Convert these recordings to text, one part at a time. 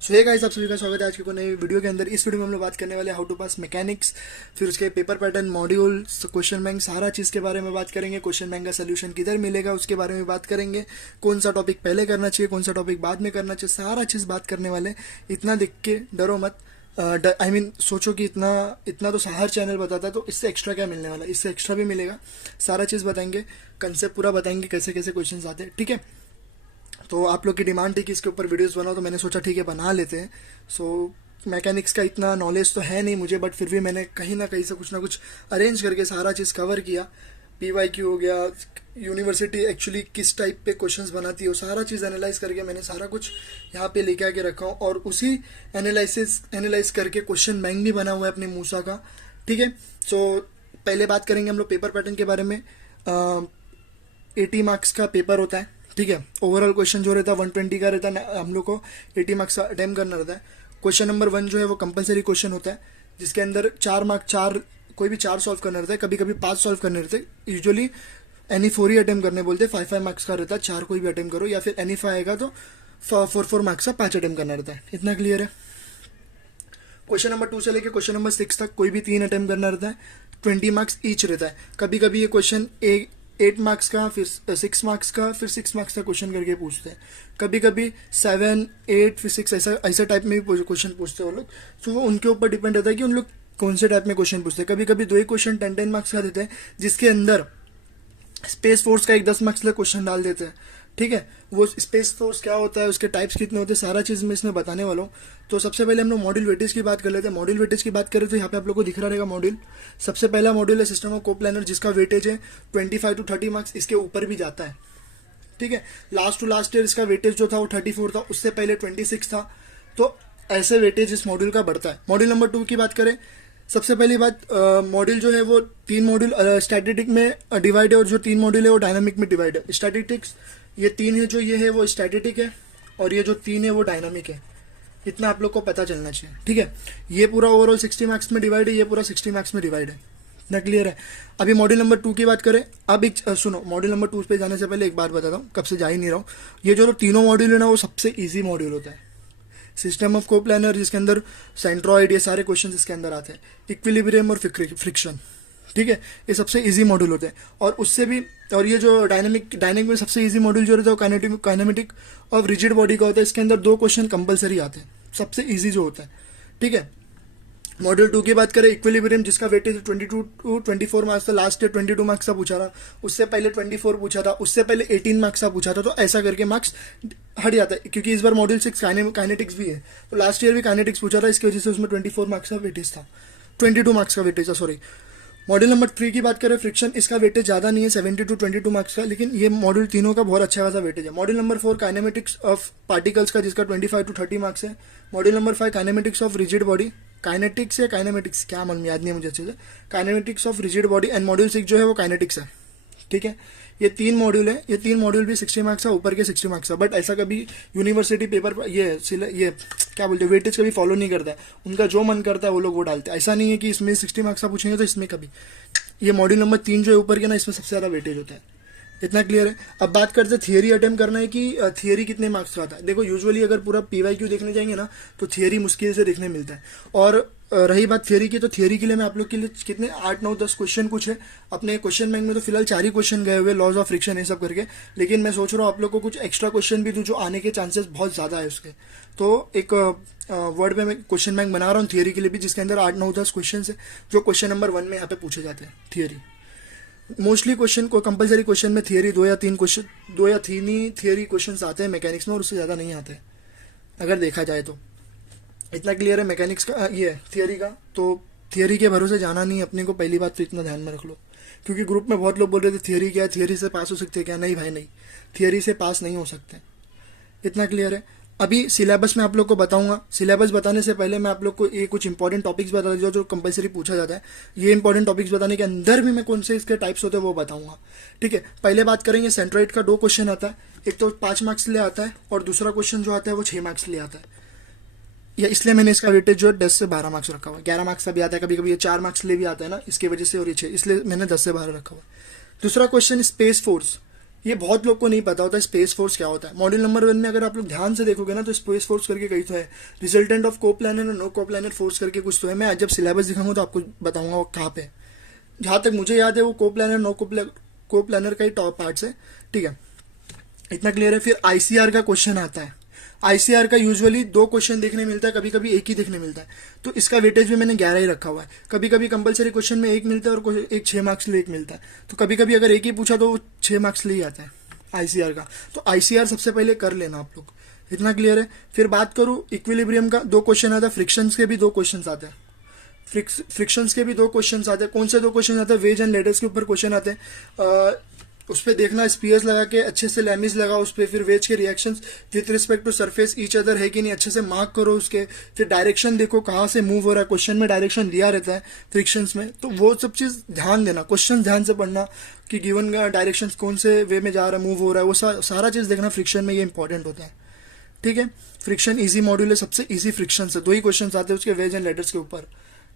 सो hey guys, आप सभी का स्वागत है आज की कोई नई वीडियो के अंदर। इस वीडियो में हम लोग बात करने वाले हाउ टू पास मैकेनिक्स, फिर उसके paper pattern, module, question bank, सारा चीज़ के बारे में बात करेंगे। क्वेश्चन बैंक का सोल्यूशन किधर मिलेगा उसके बारे में बात करेंगे। कौन सा टॉपिक पहले करना चाहिए, कौन सा टॉपिक बाद में करना चाहिए, सारा चीज़ बात करने वाले। इतना देख के डरो मत। सोचो कि इतना इतना तो हर चैनल बताता है, तो इससे एक्स्ट्रा क्या मिलने वाला है? इससे एक्स्ट्रा भी मिलेगा। सारा चीज़ बताएंगे, कंसेप्ट पूरा बताएंगे, कैसे कैसे क्वेश्चन आते हैं। ठीक है, तो आप लोग की डिमांड थी कि इसके ऊपर वीडियोस बनाओ, तो मैंने सोचा ठीक है बना लेते हैं। सो मैकेनिक्स का इतना नॉलेज तो है नहीं मुझे, बट फिर भी मैंने कहीं ना कहीं से कुछ ना कुछ अरेंज करके सारा चीज़ कवर किया। पीवाईक्यू हो गया, यूनिवर्सिटी एक्चुअली किस टाइप पे क्वेश्चंस बनाती है, वो सारा चीज़ एनालाइज करके मैंने सारा कुछ यहाँ पे लेके आके रखा हूँ। और उसी एनालाइज करके क्वेश्चन बैंक भी बना हुआ है अपने मूसा का। ठीक है, सो पहले बात करेंगे हम लोग पेपर पैटर्न के बारे में। 80 मार्क्स का पेपर होता है। ठीक है, ओवरऑल क्वेश्चन जो रहता है 120 का रहता है, हम लोग को 80 मार्क्स का अटेम्प्ट करना रहता है। क्वेश्चन नंबर 1 जो है वो कंपलसरी क्वेश्चन होता है, जिसके अंदर 4 कोई भी 4 सॉल्व करना रहता है, कभी कभी 5 सॉल्व करने रहते हैं। यूजुअली एनी 4 ही अटेम्प्ट करने बोलते हैं। 5 मार्क्स का रहता है, 4 कोई भी अटेम्प्ट करो, या फिर एनी 5 आएगा तो 4 मार्क्स का 5 अटेम्प्ट करना रहता है। इतना क्लियर है? क्वेश्चन नंबर 2 से लेकर क्वेश्चन नंबर 6 तक कोई भी 3 अटेम्प्ट करना रहता है। 20 मार्क्स ईच रहता है। कभी कभी ये क्वेश्चन 8 मार्क्स का, फिर 6 मार्क्स का, फिर 6 मार्क्स का क्वेश्चन करके पूछते हैं। कभी कभी 7, 8, फिर 6 ऐसा टाइप में भी क्वेश्चन पूछते हैं वो लोग। तो वो उनके ऊपर डिपेंड रहता है कि उन लोग कौन से टाइप में क्वेश्चन पूछते हैं। कभी कभी 2 ही क्वेश्चन 10 मार्क्स का देते हैं, जिसके अंदर स्पेस फोर्स का एक 10 मार्क्स का क्वेश्चन डाल देते हैं। ठीक है, वो स्पेस फोर्स क्या होता है, उसके टाइप्स कितने होते हैं, सारा चीज़ मैं इसमें बताने वाला हूँ। तो सबसे पहले हम लोग मॉड्यूल वेटेज की बात कर लेते हैं। मॉड्यूल वेटेज की बात करें तो यहाँ पे आप लोग को दिख रहा रहेगा मॉड्यूल। सबसे पहला मॉड्यूल है सिस्टम ऑफ कोप्लानर, जिसका वेटेज है 25 to 30 मार्क्स, इसके ऊपर भी जाता है। ठीक है, लास्ट टू लास्ट ईयर इसका वेटेज जो था वो 34 था, उससे पहले 26 था। तो ऐसे वेटेज इस मॉड्यूल का बढ़ता है। मॉड्यूल नंबर 2 की बात करें, सबसे पहली बात, मॉड्यूल जो है वो 3 मॉड्यूल स्टैटिस्टिक में डिवाइड है, और जो 3 मॉड्यूल है वो डायनामिक में डिवाइड है। स्टैटिस्टिक्स ये 3 है, जो ये है वो स्टैटिस्टिक है, और ये जो 3 है वो डायनामिक है। इतना आप लोग को पता चलना चाहिए। ठीक है, ये पूरा ओवरऑल 60 मार्क्स में डिवाइड है, ये पूरा 60 मार्क्स में डिवाइड है। इतना क्लियर है? अभी मॉड्यूल नंबर 2 की बात करें। अब एक सुनो, मॉड्यूल नंबर 2 पे जाने से पहले एक बात बताता हूँ, कब से जा ही नहीं रहा हूँ। ये जो तीनों मॉड्यूल है ना, वो सबसे ईजी मॉड्यूल होता है। सिस्टम ऑफ कोप्लानर, जिसके अंदर सेंट्रॉइड, ये सारे क्वेश्चन इसके अंदर आते हैं। इक्विलिब्रियम और फ्रिक्शन, ठीक है, ये सबसे इजी मॉड्यूल होते हैं। और उससे भी, और ये जो डायनेमिक में सबसे इजी मॉड्यूल जो रहता है वो काइनेमेटिक ऑफ रिजिड बॉडी का होता है। इसके अंदर 2 क्वेश्चन कंपलसरी आते हैं, सबसे इजी जो होता है। ठीक है, मॉड्यूल 2 की बात करें, इक्विलिब्रियम, जिसका वेटेज 22 to 24 मार्क्स था। लास्ट ईयर 22 मार्क्स का पूछा था, उससे पहले 24 पूछा था, उससे पहले 18 मार्क्स का पूछा था। तो ऐसा करके मार्क्स हट जाता है, क्योंकि इस बार मॉड्यूल 6 काइनेटिक्स भी है। तो लास्ट ईयर भी काइनेटिक्स पूछा था, इसकी वजह से उसमें 24 मार्क्स का वेटेज था, 22 मार्क्स का वेटेज था, सॉरी। मॉड्यूल नंबर 3 की बात करें, फ्रिक्शन, इसका वेटेज ज़्यादा नहीं है, 70 to 22 मार्क्स का, लेकिन ये मॉड्यूल तीनों का बहुत अच्छा खासा वेटेज है। Module number 4 kinematics of particles का, जिसका 25 to 30 मार्क्स है। Module number 5 kinematics of rigid body, kinetics या काइनेमेटिक्स, क्या मालूम, याद नहीं है मुझे अच्छे से। Kinematics of rigid body, and module 6 जो है वो काइनेटिक्स है। ठीक है, ये 3 मॉड्यूल है, ये 3 मॉड्यूल भी 60 मार्क्स है, ऊपर के 60 मार्क्स है। बट ऐसा कभी यूनिवर्सिटी पेपर ये क्या बोलते हैं, वेटेज कभी फॉलो नहीं करता है। उनका जो मन करता है वो लोग वो डालते हैं। ऐसा नहीं है कि इसमें 60 मार्क्स का पूछेंगे तो इसमें कभी। ये मॉड्यूल नंबर 3 जो है ऊपर के ना, इसमें सबसे ज़्यादा वेटेज होता है। इतना क्लियर है? अब बात करते हैं थियरी अटेम्प्ट करना है कि थियरी कितने मार्क्स का आता है। देखो, यूजुअली अगर पूरा पीवाईक्यू देखने जाएंगे ना, तो थियरी मुश्किल से देखने मिलता है। और रही बात थियरी की, तो थियरी के लिए मैं आप लोग के लिए कितने 8, 9, 10 क्वेश्चन कुछ है अपने क्वेश्चन बैंक में। तो फिलहाल 4 ही क्वेश्चन गए हुए, लॉज ऑफ फ्रिक्शन ये सब करके। लेकिन मैं सोच रहा हूँ आप लोग को कुछ एक्स्ट्रा क्वेश्चन भी दूँ, जो आने के चांसेस बहुत ज़्यादा है उसके। तो एक वर्ड में मैं क्वेश्चन बैंक बना रहा हूँ थियरी के लिए भी, जिसके अंदर 8, 9, 10 क्वेश्चन है, जो क्वेश्चन नंबर 1 में यहाँ पे पूछे जाते हैं थियरी। मोस्टली क्वेश्चन को कंपलसरी क्वेश्चन में थियरी 2 या 3 क्वेश्चन, 2 या 3 ही थियरी क्वेश्चंस आते हैं मैकेनिक्स में, और उससे ज़्यादा नहीं आते हैं अगर देखा जाए तो। इतना क्लियर है मैकेनिक्स का, ये थियरी का। तो थियरी के भरोसे जाना नहीं अपने को, पहली बात तो इतना ध्यान में रख लो। क्योंकि ग्रुप में बहुत लोग बोल रहे थे थियरी क्या है, थियरी से पास हो सकते हैं क्या? नहीं भाई नहीं, थियरी से पास नहीं हो सकते। इतना क्लियर है? अभी सिलेबस में आप लोग को बताऊंगा। सिलेबस बताने से पहले मैं आप लोग को ये कुछ इंपॉर्टेंट टॉपिक्स बता दूँ जो कंपलसरी पूछा जाता है। ये इंपॉर्टेंट टॉपिक्स बताने के अंदर भी मैं कौन से इसके टाइप्स होते हैं वो बताऊंगा। ठीक है, पहले बात करेंगे सेंट्रोइड का। 2 क्वेश्चन आता है, एक तो 5 मार्क्स ले आता है, और दूसरा क्वेश्चन जो आता है वो 6 मार्क्स ले आता है। या इसलिए मैंने इसका वेटेज जो है 10 से 12 मार्क्स रखा हुआ है। 11 मार्क्स का भी आता है, कभी कभी ये 4 मार्क्स ले भी आता है ना, इसकी वजह से, और ये 6, इसलिए मैंने 10 से 12 रखा हुआ है। दूसरा क्वेश्चन स्पेस फोर्स, ये बहुत लोग को नहीं पता होता स्पेस फोर्स क्या होता है। मॉड्यूल नंबर 1 में अगर आप लोग ध्यान से देखोगे ना तो स्पेस फोर्स करके कहीं तो है, रिजल्टेंट ऑफ कोप्लानर और नो कोप्लानर फोर्स करके कुछ तो है। मैं आज जब सिलेबस दिखाऊंगा तो आपको बताऊंगा वो कहाँ पे। जहाँ तक मुझे याद है वो कोप्लानर नो कोप्लानर का ही टॉप पार्ट्स है, ठीक है, इतना क्लियर है। फिर आईसीआर का क्वेश्चन आता है। आईसीआर का यूजुअली 2 क्वेश्चन देखने मिलता है, कभी कभी एक ही देखने मिलता है, तो इसका वेटेज भी मैंने 11 ही रखा हुआ है। कभी कभी कंपलसरी क्वेश्चन में 1 मिलता है और एक 6 मार्क्स लिए 1 मिलता है, तो कभी कभी अगर एक ही पूछा तो वो 6 मार्क्स लिए आता है आईसीआर का। तो आईसीआर सबसे पहले कर लेना आप लोग, इतना क्लियर है। फिर बात करूँ इक्विलिब्रियम का, 2 क्वेश्चन आता है। फ्रिक्शंस के भी 2 क्वेश्चन आते हैं। फ्रिक्शंस के भी 2 क्वेश्चन आते हैं। कौन से 2 क्वेश्चन आते हैं? वेज एंड लेटर्स के ऊपर क्वेश्चन आते हैं। उस पर देखना स्पीयर्स लगा के अच्छे से लैमिस लगा उस पर, फिर वेज के reactions with respect to surface each other है कि नहीं, अच्छे से मार्क करो उसके। फिर डायरेक्शन देखो कहाँ से मूव हो रहा है, क्वेश्चन में डायरेक्शन दिया रहता है फ्रिक्शंस में, तो वो सब चीज़ ध्यान देना। क्वेश्चन ध्यान से पढ़ना कि गिवन डायरेक्शन कौन से वे में जा रहा है, मूव हो रहा है, वो सारा चीज़ देखना फ्रिक्शन में, ये इंपॉर्टेंट होता है, ठीक है। फ्रिक्शन इजी मॉड्यूल है, सबसे इजी फ्रिक्शन है। 2 ही क्वेश्चन आते हैं उसके वेज एंड लेटर्स के ऊपर,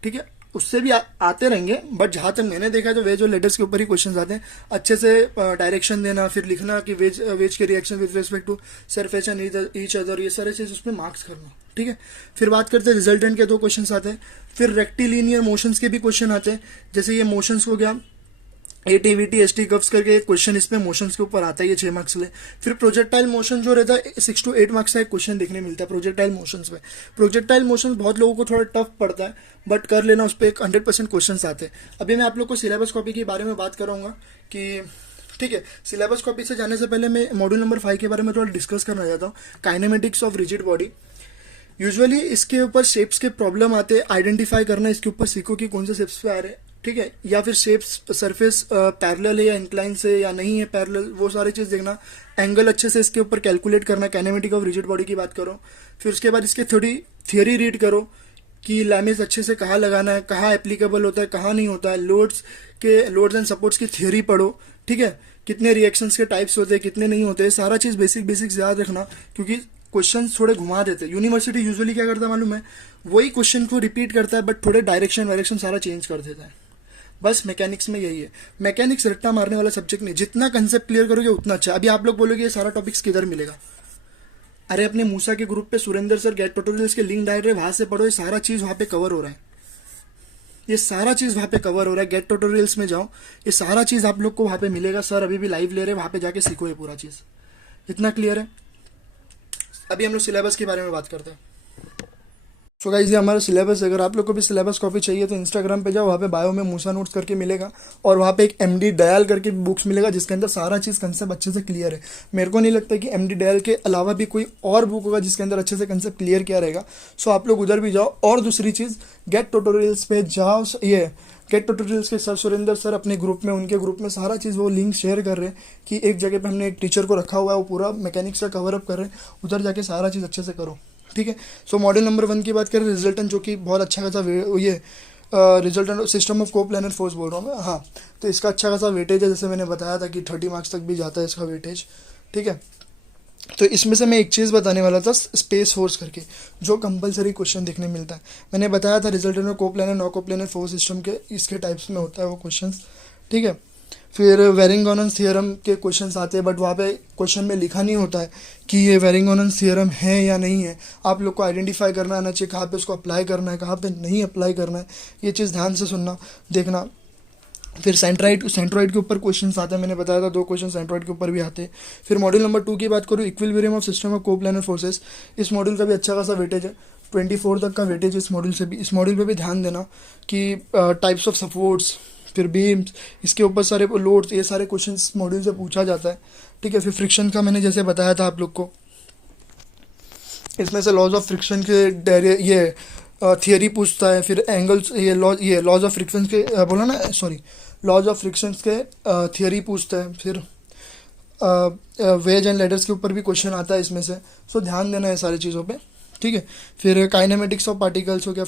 ठीक है। उससे भी आते रहेंगे, बट जहां तक मैंने देखा है तो वेज और लेटर्स के ऊपर ही क्वेश्चंस आते हैं। अच्छे से डायरेक्शन देना, फिर लिखना कि वेज के reaction with respect to surface and each other, ये सारे चीज उसमें मार्क्स करना, ठीक है। फिर बात करते हैं रिजल्टेंट के 2 क्वेश्चन आते हैं। फिर रेक्टिलिनियर मोशंस के भी क्वेश्चन आते हैं, जैसे ये मोशंस हो गया एटीवीटी एसटी कर्व्स करके एक क्वेश्चन इसमें मोशंस के ऊपर आता है, ये 6 मार्क्स ले। फिर प्रोजेक्टाइल मोशन जो रहता है 6 to 8 मार्क्स का एक क्वेश्चन देखने मिलता है प्रोजेक्टाइल मोशंस में। प्रोजेक्टाइल मोशंस बहुत लोगों को थोड़ा टफ पड़ता है, बट कर लेना, उस पर एक 100% क्वेश्चन आते हैं। अभी मैं आप लोग को सिलेबस कॉपी के बारे में बात करूंगा कि ठीक है, सिलेबस कॉपी से जाने से पहले मैं मॉड्यूल नंबर 5 के बारे में थोड़ा डिस्कस करना चाहता हूँ, kinematics of rigid body. Usually इसके ऊपर शेप्स के प्रॉब्लम आते हैं, आइडेंटिफाई करना इसके ऊपर सीखो कि कौन से शेप्स पे आ रहे हैं, ठीक है, या फिर शेप्स सरफेस पैरेलल है या इंक्लाइन से या नहीं है पैरेलल, वो सारी चीज़ देखना। एंगल अच्छे से इसके ऊपर कैलकुलेट करना, काइनेमेटिक ऑफ रिजिड बॉडी की बात करो। फिर उसके बाद इसके थोड़ी थियोरी रीड करो कि लैमिस अच्छे से कहाँ लगाना है, कहाँ एप्लीकेबल होता है, कहाँ नहीं होता है। लोड्स एंड सपोर्ट्स की थियोरी पढ़ो, ठीक है, कितने रिएक्शंस के टाइप्स होते हैं, कितने नहीं होते, सारा चीज़ बेसिक याद रखना, क्योंकि क्वेश्चन थोड़े घुमा देते हैं। यूनिवर्सिटी यूजुअली क्या करता है मालूम है, वही क्वेश्चन को रिपीट करता है, बट थोड़े डायरेक्शन सारा चेंज कर देता है। बस मैकेनिक्स में यही है। मैकेनिक्स रट्टा मारने वाला सब्जेक्ट नहीं, जितना कंसेप्ट क्लियर करोगे उतना अच्छा। अभी आप लोग बोलोगे ये सारा टॉपिक्स किधर मिलेगा? अरे अपने मूसा के ग्रुप पे सुरेंद्र सर गेट ट्यूटोरियल्स के लिंक डाल रहे, वहां से पढ़ो, ये सारा चीज वहां पे कवर हो रहा है। ये सारा चीज वहां पे कवर हो रहा है, गेट ट्यूटोरियल्स में जाओ, ये सारा चीज आप लोग को वहां पे मिलेगा। सर अभी भी लाइव ले रहे, वहां पे जाके सीखो ये पूरा चीज। इतना क्लियर है? अभी हम लोग सिलेबस के बारे में बात करते हैं। सो गाइस, ये हमारा सिलेबस है। अगर आप लोग को भी सिलेबस कॉपी चाहिए तो इंस्टाग्राम पे जाओ, वहाँ पे बायो में मूसा नोट्स करके मिलेगा, और वहाँ पे एक एमडी दयाल करके बुक्स मिलेगा जिसके अंदर सारा चीज़ कंसेप्ट अच्छे से क्लियर है। मेरे को नहीं लगता कि एमडी दयाल के अलावा भी कोई और बुक होगा जिसके अंदर अच्छे से कंसेप्ट क्लियर किया रहेगा। सो आप लोग उधर भी जाओ। और दूसरी चीज़, गेट ट्यूटोरियल्स पे जाओ, ये गेट ट्यूटोरियल्स के सर सुरेंद्र सर अपने ग्रुप में, उनके ग्रुप में सारा चीज़ वो लिंक शेयर कर रहे हैं कि एक जगह पे हमने एक टीचर को रखा हुआ है, वो पूरा मैकेनिक्स का कवर अप कर रहे हैं, उधर जाके सारा चीज़ अच्छे से करो, ठीक है। सो मॉड्यूल नंबर 1 की बात करें, रिजल्टेंट, जो कि बहुत अच्छा खासा ये resultant system of coplanar force बोल रहा हूँ मैं, हाँ, तो इसका अच्छा खासा वेटेज है, जैसे मैंने बताया था कि 30 मार्क्स तक भी जाता है इसका वेटेज, ठीक है। तो इसमें से मैं एक चीज़ बताने वाला था, स्पेस फोर्स करके, जो कंपलसरी क्वेश्चन देखने मिलता है। मैंने बताया था रिजल्टेंट में coplanar non coplanar force system के इसके टाइप्स में होता है वो क्वेश्चन, ठीक है। फिर वेरिंगटॉन्स थियरम के क्वेश्चंस आते हैं, बट वहाँ पे क्वेश्चन में लिखा नहीं होता है कि ये वेरिंगटॉन्स थियरम है या नहीं है। आप लोग को आइडेंटिफाई करना आना चाहिए, कहाँ पे उसको अप्लाई करना है, कहाँ पे नहीं अप्लाई करना है, ये चीज़ ध्यान से सुनना देखना। फिर सेंट्रॉइड के ऊपर क्वेश्चंस आते हैं, मैंने बताया था 2 क्वेश्चन सेंट्रॉइड के ऊपर भी आते हैं। फिर मॉड्यूल नंबर 2 की बात करूँ, equilibrium of system of coplanar forces, इस मॉड्यूल का भी अच्छा खासा वेटेज है, 24 तक का वेटेज इस मॉड्यूल से भी। इस मॉड्यूल पे भी ध्यान देना कि टाइप्स ऑफ सपोर्ट्स, फिर बीम्स, इसके ऊपर सारे लोड्स, ये सारे क्वेश्चंस मॉड्यूल से पूछा जाता है, ठीक है। फिर फ्रिक्शन का मैंने जैसे बताया था आप लोग को, इसमें से लॉज ऑफ फ्रिक्शन के ये थियरी पूछता है। फिर एंगल्स, ये लॉज ऑफ फ्रिक्शन के बोला ना, सॉरी, लॉज ऑफ फ्रिक्शन के थियरी पूछता है। फिर वेज एंड लेडर्स के ऊपर भी क्वेश्चन आता है इसमें से, सो ध्यान देना है सारी चीज़ों पे, ठीक है। फिर काइनेमेटिक्स ऑफ पार्टिकल्स हो गया,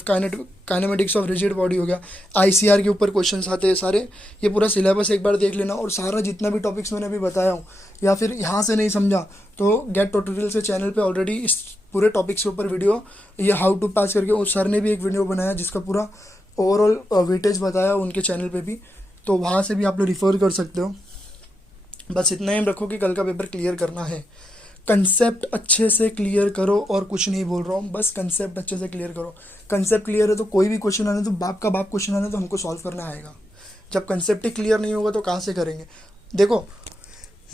काइनेमेटिक्स ऑफ रिजिड बॉडी हो गया, आईसीआर के ऊपर क्वेश्चंस आते हैं सारे। ये पूरा सिलेबस एक बार देख लेना, और सारा जितना भी टॉपिक्स मैंने अभी बताया हूँ, या फिर यहाँ से नहीं समझा तो गेट ट्यूटोरियल्स के चैनल पे ऑलरेडी इस पूरे टॉपिक्स के ऊपर वीडियो, ये हाउ टू पास करके उस सर ने भी एक वीडियो बनाया जिसका पूरा ओवरऑल वेटेज बताया उनके चैनल पे भी, तो वहाँ से भी आप लोग रिफ़र कर सकते हो, बस इतना ही रखो कि कल का पेपर क्लियर करना है। कंसेप्ट अच्छे से क्लियर करो, और कुछ नहीं बोल रहा हूँ, बस कंसेप्ट अच्छे से क्लियर करो। कंसेप्ट क्लियर है तो कोई भी क्वेश्चन आने तो बाप का बाप क्वेश्चन आने तो हमको सॉल्व करना आएगा। जब कंसेप्ट ही क्लियर नहीं होगा तो कहाँ से करेंगे। देखो,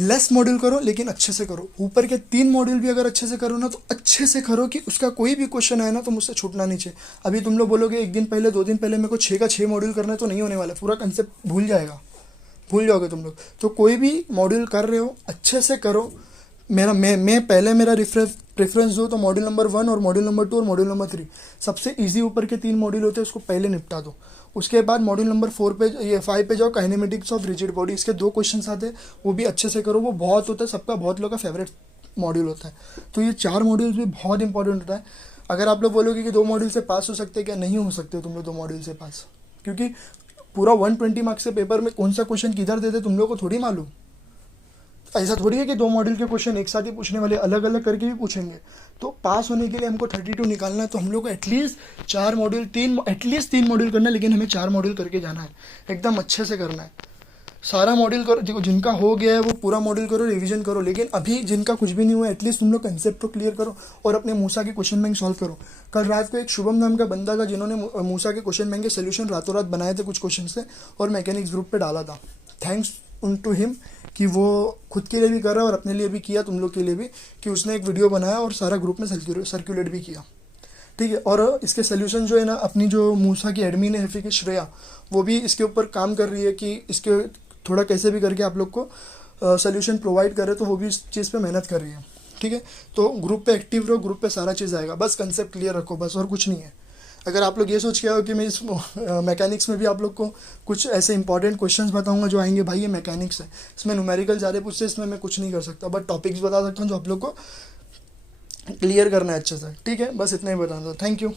लेस मॉड्यूल करो लेकिन अच्छे से करो। ऊपर के 3 मॉड्यूल भी अगर अच्छे से करो ना तो अच्छे से करो कि उसका कोई भी क्वेश्चन आए ना तो मुझसे छूटना नहीं चाहिए। अभी तुम लोग बोलोगे एक दिन पहले 2 दिन पहले मेरे को 6 का 6 मॉड्यूल करना है, तो नहीं होने वाला, पूरा कंसेप्ट भूल जाएगा, भूल जाओगे तुम लोग। तो कोई भी मॉड्यूल कर रहे हो अच्छे से करो। मैं पहले मेरा प्रेफरेंस दो तो मॉड्यूल नंबर 1 और मॉड्यूल नंबर 2 और मॉड्यूल नंबर 3 सबसे इजी ऊपर के 3 मॉड्यूल होते हैं, उसको पहले निपटा दो। उसके बाद मॉड्यूल नंबर 4 पे, ये 5 पे जाओ, काइनेमेटिक्स ऑफ रिजिड बॉडी, इसके 2 क्वेश्चन आते हैं, वो भी अच्छे से करो। वो बहुत होता है सबका, बहुत लोगों का फेवरेट मॉड्यूल होता है। तो ये 4 मॉड्यूल्स भी बहुत इंपॉर्टेंट होता है। अगर आप लोग बोलोगे कि 2 मॉड्यूल से पास हो सकते हैं, क्या नहीं हो सकते तुम लोग 2 मॉड्यूल से पास, क्योंकि पूरा 120 मार्क्स के पेपर में कौन सा क्वेश्चन किधर देते तुम लोग को थोड़ी मालूम। ऐसा थोड़ी है कि 2 मॉड्यूल के क्वेश्चन एक साथ ही पूछने वाले, अलग अलग करके भी पूछेंगे। तो पास होने के लिए हमको 32 निकालना है, तो हम लोग को एटलीस्ट 4 मॉड्यूल, 3 मॉड्यूल करना है, लेकिन हमें 4 मॉड्यूल करके जाना है, एकदम अच्छे से करना है। सारा मॉड्यूल करो, देखो जिनका हो गया है वो पूरा मॉड्यूल करो, रिवीजन करो। लेकिन अभी जिनका कुछ भी नहीं हुआ, एटलीस्ट तुम लोग कंसेप्ट तो क्लियर करो और अपने मूसा के क्वेश्चन बैंक सॉल्व करो। कल रात को एक शुभम नाम का बंदा था जिन्होंने मूसा के क्वेश्चन बैंक के सोल्यूशन रातों रात बनाए थे कुछ क्वेश्चन से, और मैकेनिक्स ग्रुप पे डाला था। थैंक्स टू हिम कि वो खुद के लिए भी कर रहा है और अपने लिए भी किया, तुम लोग के लिए भी, कि उसने एक वीडियो बनाया और सारा ग्रुप में सर्कुलेट भी किया। ठीक है। और इसके सोल्यूशन जो है ना, अपनी जो मूसा की एडमिन है की श्रेया, वो भी इसके ऊपर काम कर रही है कि इसके थोड़ा कैसे भी करके आप लोग को सोल्यूशन प्रोवाइड करे, तो वो भी इस चीज़ पे मेहनत कर रही है। ठीक है। तो ग्रुप पे एक्टिव रहो, ग्रुप पे सारा चीज़ आएगा, बस कंसेप्ट क्लियर रखो, बस, और कुछ नहीं है। अगर आप लोग ये सोच के आओ कि मैं इस मैकेनिक्स में भी आप लोग को कुछ ऐसे इंपॉर्टेंट क्वेश्चंस बताऊंगा जो आएंगे, भाई ये मैकेनिक्स है, इसमें न्यूमेरिकल ज़्यादा पूछते हैं, इसमें मैं कुछ नहीं कर सकता, बट टॉपिक्स बता सकता हूँ जो आप लोग को क्लियर करना है अच्छे से। ठीक है, बस इतना ही बताना था। Thank you.